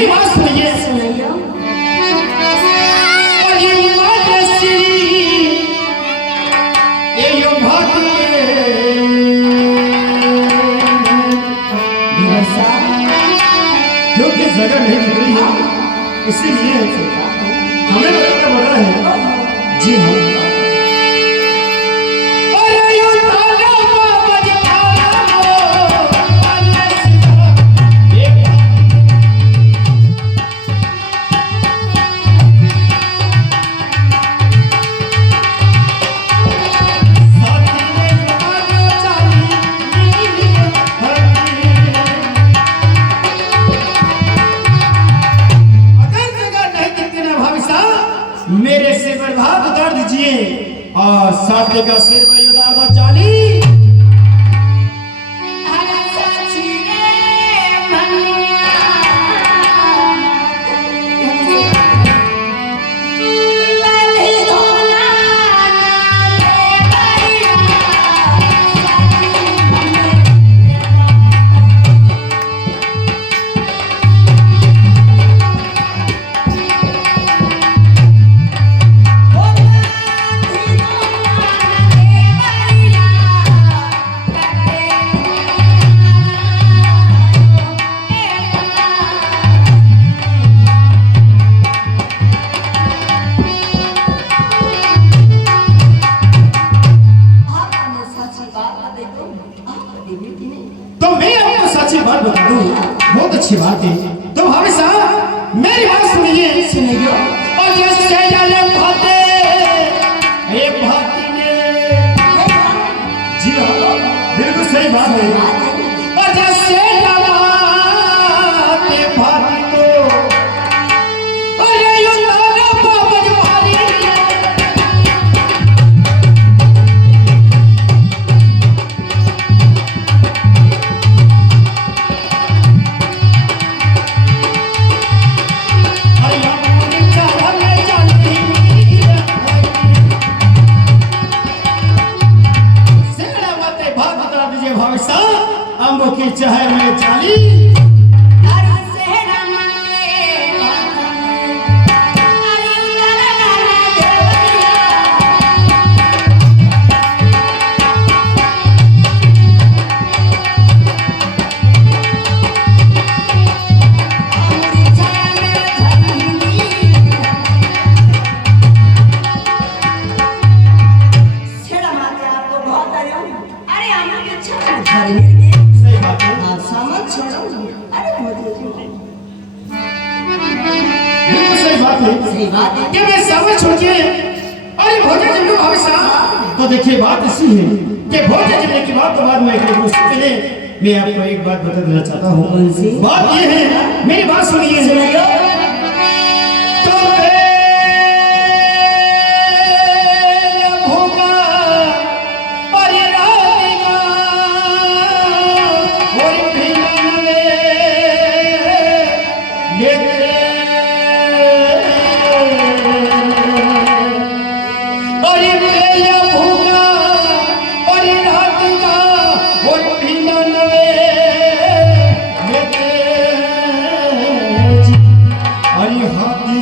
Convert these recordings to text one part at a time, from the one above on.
मेरी बात सुनिए सुनिए। और ये मातश्री ये यो भात क्योंकि जगह नहीं निकली है इसीलिए हमें बताना पड़ रहा है। जी हाँ मेरे सिर पर हाथ उतार दीजिए और साथी का सिर पर उतार दो चाली। तो मैं आपको सच्ची बात बता दूं, बहुत अच्छी बात है। तो भाभी साहब मेरी बात सुनिए सुनिए। और जैसे जाले भाते एक भाती ने जी हाँ बिल्कुल सही बात है। और जैसे जाते भाती तो अरे यो नाना बाबा भारी की चाहे में चाली कि मैं समझ छोड़िए अरे भोजन जमने भाभी साहब। तो देखिए बात ऐसी है कि भोजन जमने की बात तो बाद में उससे पहले मैं आपको एक बात बता देना चाहता हूँ। बात ये है मेरी बात सुनिए। तो भूखा और ये रातिका और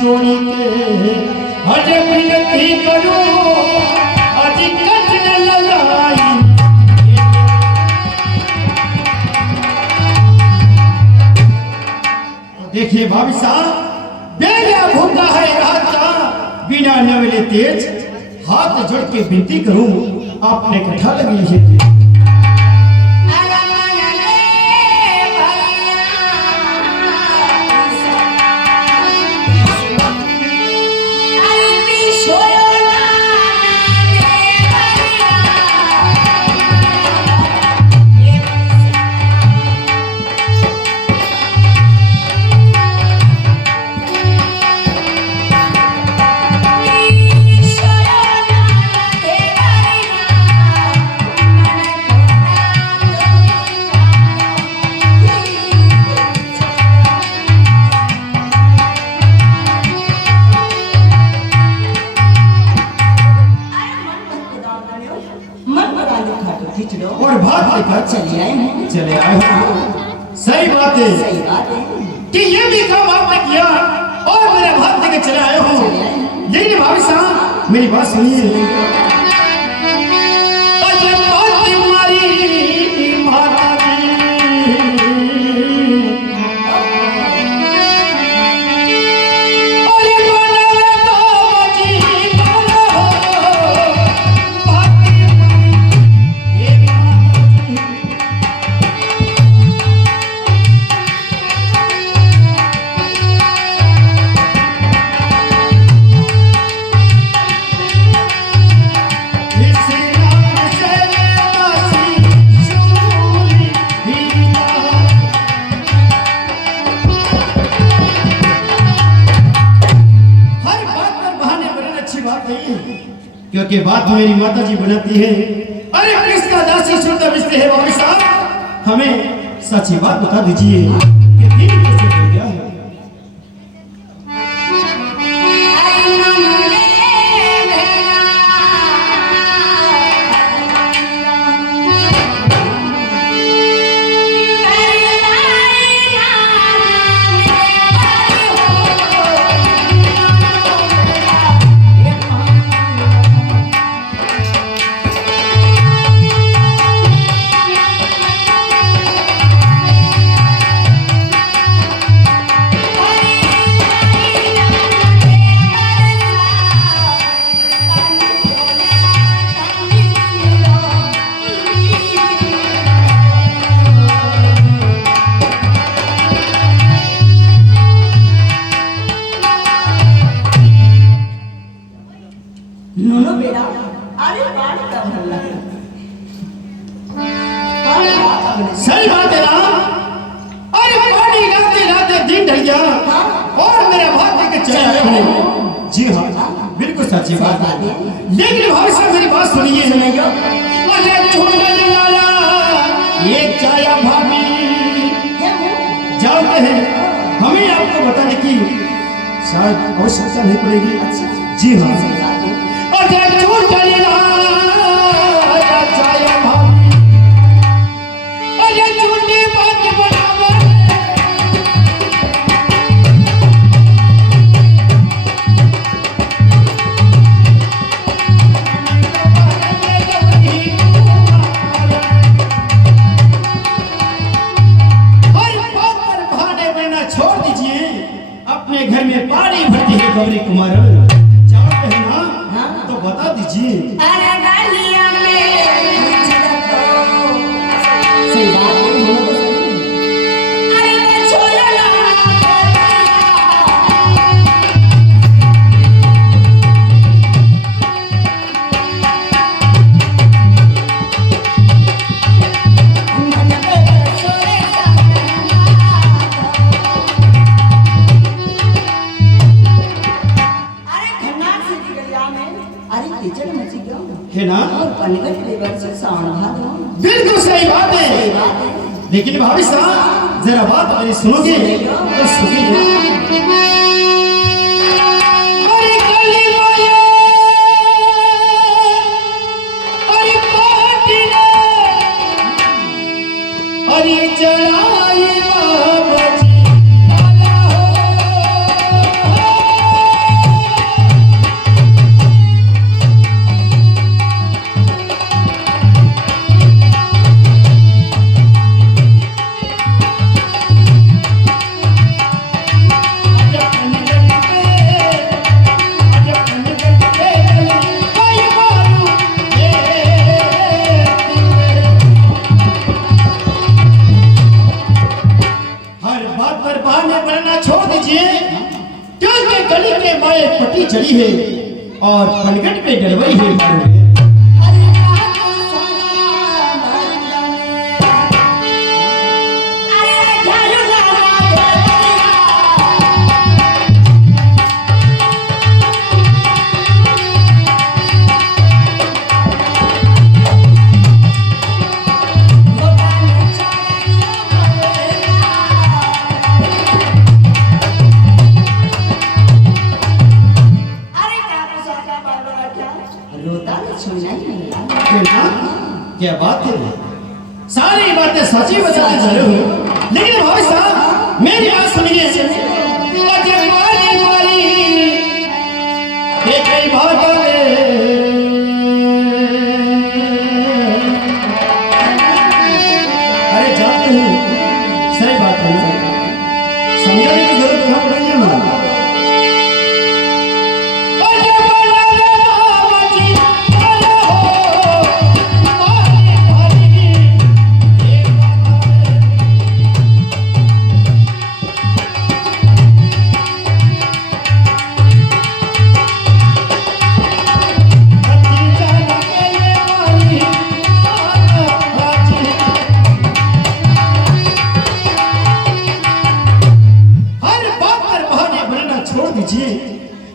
जोड़ी के हजे विनती करूं अजी कट न लगाई। देखिए भाभी साहब बेला भूखा है रात का बिना नवेले तेज हाथ जोड़ के विनती करूं आपने कथा लगी है। और भात लेकर चले आए हैं। चले आए हो। सही बात है। सही बात है। कि ये भी काम आपने किया और मेरे भाग लेके चले आए हो। लेकिन भाभी साहब मेरी बात सुनिए। क्योंकि बात मेरी माता जी बनाती है। अरे किसका दासी शुद्ध विस्ते है भाभी साहब, हमें सच्ची बात बता दीजिए कि दिन कैसे हो गया है। नोनो बेटा, अरे पानी का भल्ला सही बात है ना। अरे पानी लाते लाते दिन ढल गया और मेरा भाग लेके चले आए हो। जी हाँ बिल्कुल सच्ची बात है। लेकिन भाई साहब मेरी बात सुनिए। मुझे छोड़ने वाला ये चाया भाभी जानते हैं, हमें आपको बताने की शायद आवश्यकता नहीं पड़ेगी। जी हाँ अपने घर में पानी भरती है गौरी कुमार, जानते हैं ना? तो बता दीजिए। अरे डालिया में सही बात है, बोलो तो सही। अरे मैं छोड़ो ना है ना? बिल्कुल सही बात है। लेकिन भाभी साहब जरा बात मेरी सुनोगे तो सुनिए। अरे चढ़ाई चली है और पनघट पे डलवाई है। क्या बात है, सारी बातें सच्ची बताने जा रहे हो। लेकिन भाई साहब मेरी बात सुनिए अजय वाली वाली एक ही बात है अरे जाते हैं सही बात है ना समझाने की जरूरत कहाँ पड़ रही है ना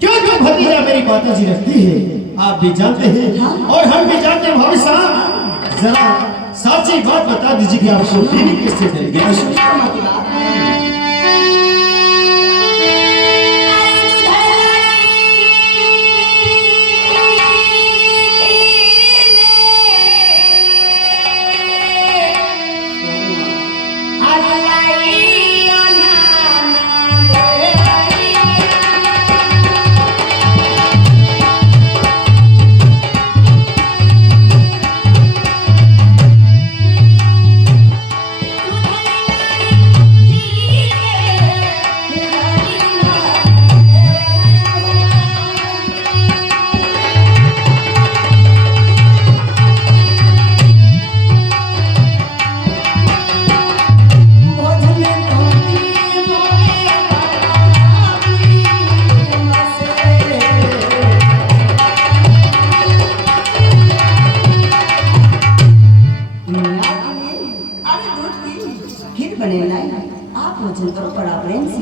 क्योंकि भतीजा मेरी बातें जी रखती है आप भी जानते हैं और हम भी जानते हैं भाभी साहब जरा सच्ची बात बता दीजिए कि आपको देने किससे देंगे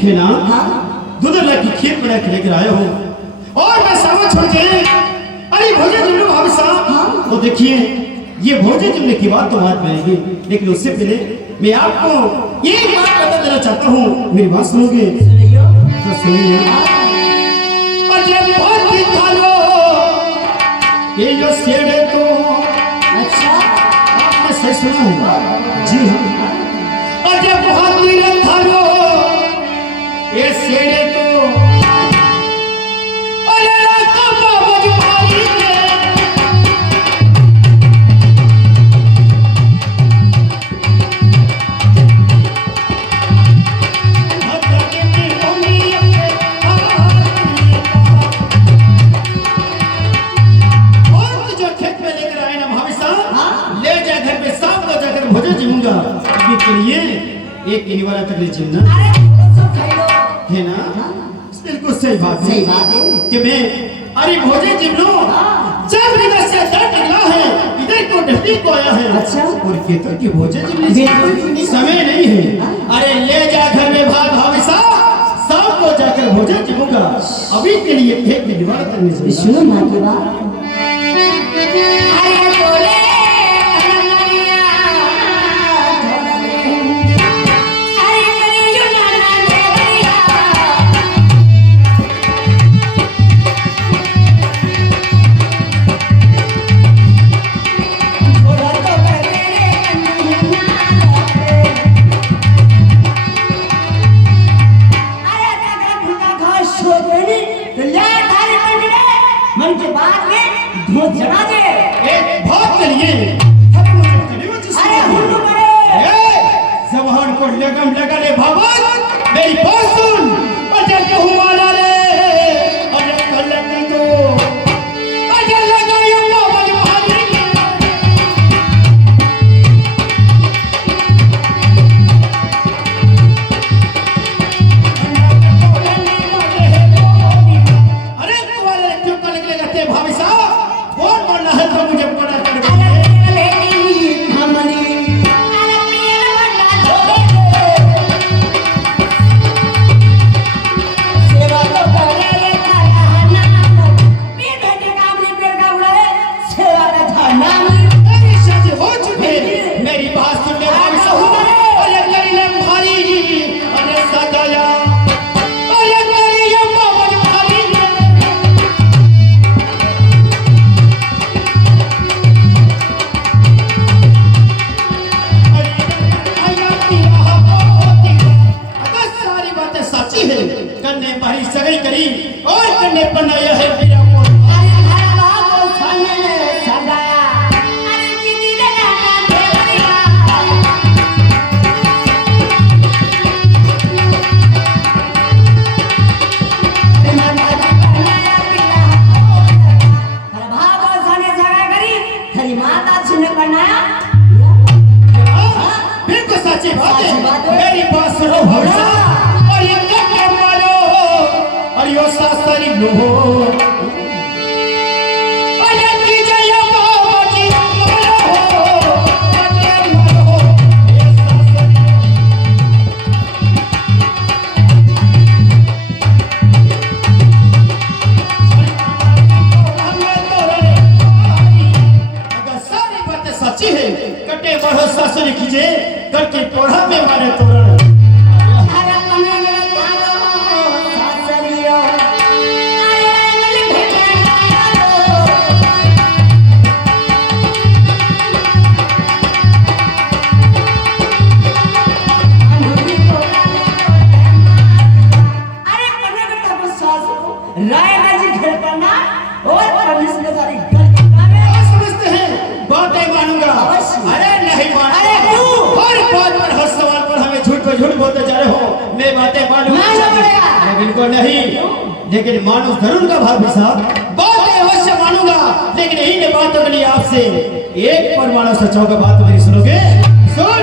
है ना दूध की खीर बना के लेकर आया हूँ और मैं समझ छोड़ के अरे भोजन जुमले भाभी साहब तो देखिए ये भोजन जुमले की बात तो बात में आएगी लेकिन उससे पहले मैं आपको ये बात बता देना चाहता हूँ मेरी बात सुनोगे तो सुनिए ये जो शेर है तो अच्छा आपने सही सुना है जी हाँ अजय बहुत नीरज था लो ये शेरे तो अरे रात बाबा जी भाई और जो खेत में लेकर आए ना भाभी साहब ले जा घर पे शाम को जाकर भोजन जमूंगा अभी के लिए एक किनी वाला तक ले चलना है ना बिल्कुल सही बात है कि मैं अरे भोजन जिम लो जब इधर से दर्द निकला है इधर को डहली को आया है अच्छा और खेतों की भोजन जिम समय नहीं है अरे ले जा घर में भाग भाभी साहब शाम को जाकर भोजन जिमूंगा अभी के लिए एक की दीवार करने सुनो मां की बात अरे बोले जगा दे एक बहुत चलिए जवान को लगम लगा ले बाबा मेरी बात सुन अजय कहूँ वाला ले अजय कर लेते तो अजय लगा ये बाबा जी भाभी अरे तुम्हारे क्यों कर निकले जाते भाभी साहब कौन बोलना है तो मुझे पता कर सेवा तूने बनाया बिल्कुल सच्ची बात सच्ची बात है। है। मेरी बात सुनो भाई साहब, और ये क्या मानो, और यो सासरी लो, और ये की जय बाबा जी मानो, और ये मानो, ये सासरी अगर सारी बातें सच्ची है, कटे बढ़ो सासुरी कीजिए, करके पोढ़ा में मारे तोरण। अरे कने तारो सासरियो अरे मिल भेटायो अरे कने का तब सासु रायगा जी घर पर ना और परमेश्वर ने सारी गलती करे क्या समझते हैं? बातें मानूंगा। अवश्य। अरे नहीं मानूंगा। अरे क्यों? हर बात पर, हर सवाल पर हमें झूठ पे झूठ बोलते जा रहे हो। मैं बातें मानूंगा। मानना पड़ेगा। अरे बिल्कुल नहीं, लेकिन मानू जरूर का भाभी साहब, बातें अवश्य मानूंगा, लेकिन इन बातों के लिए आपसे एक परमाणु सच्चाओं का बात मेरी सुनोगे? सुन।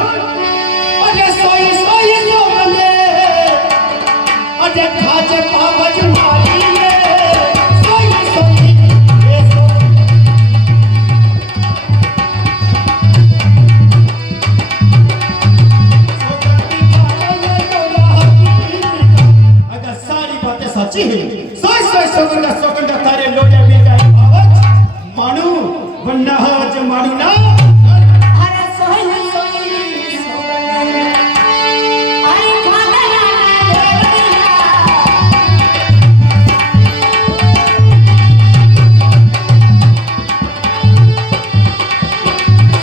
अरे सोई सोई लो बंदे, अरे खाजे पावज मारी ले, सोई सोई ये सोई। अगर सारी बातें सच्ची है, सोच सोच सोचन का तारे लोटे मिल गए भावच मानू, वरना आज मानू ना। अरे सोई सोई सोई अरे खाना ना देवरिया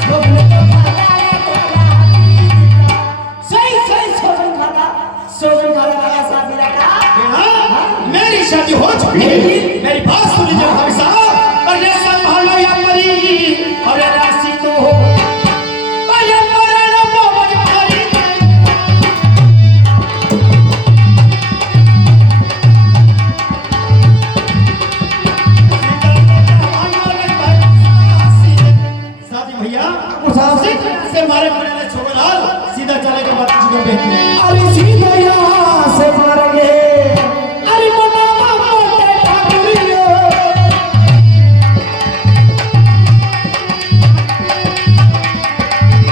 सोगन तो खाता रे तेरा सोई सोई सोगन खाता वाला सा मेरा का हाँ, मेरी शादी हो चुकी है। मेरी बात सुन लीजिए भाभी साहब, और ये संभालो या मरी, और ये राशि तो हो, और ये मरण पावज मारी। साथी भैया से मारे पड़े छोड़ सीधा चले के बाद अरे सीधा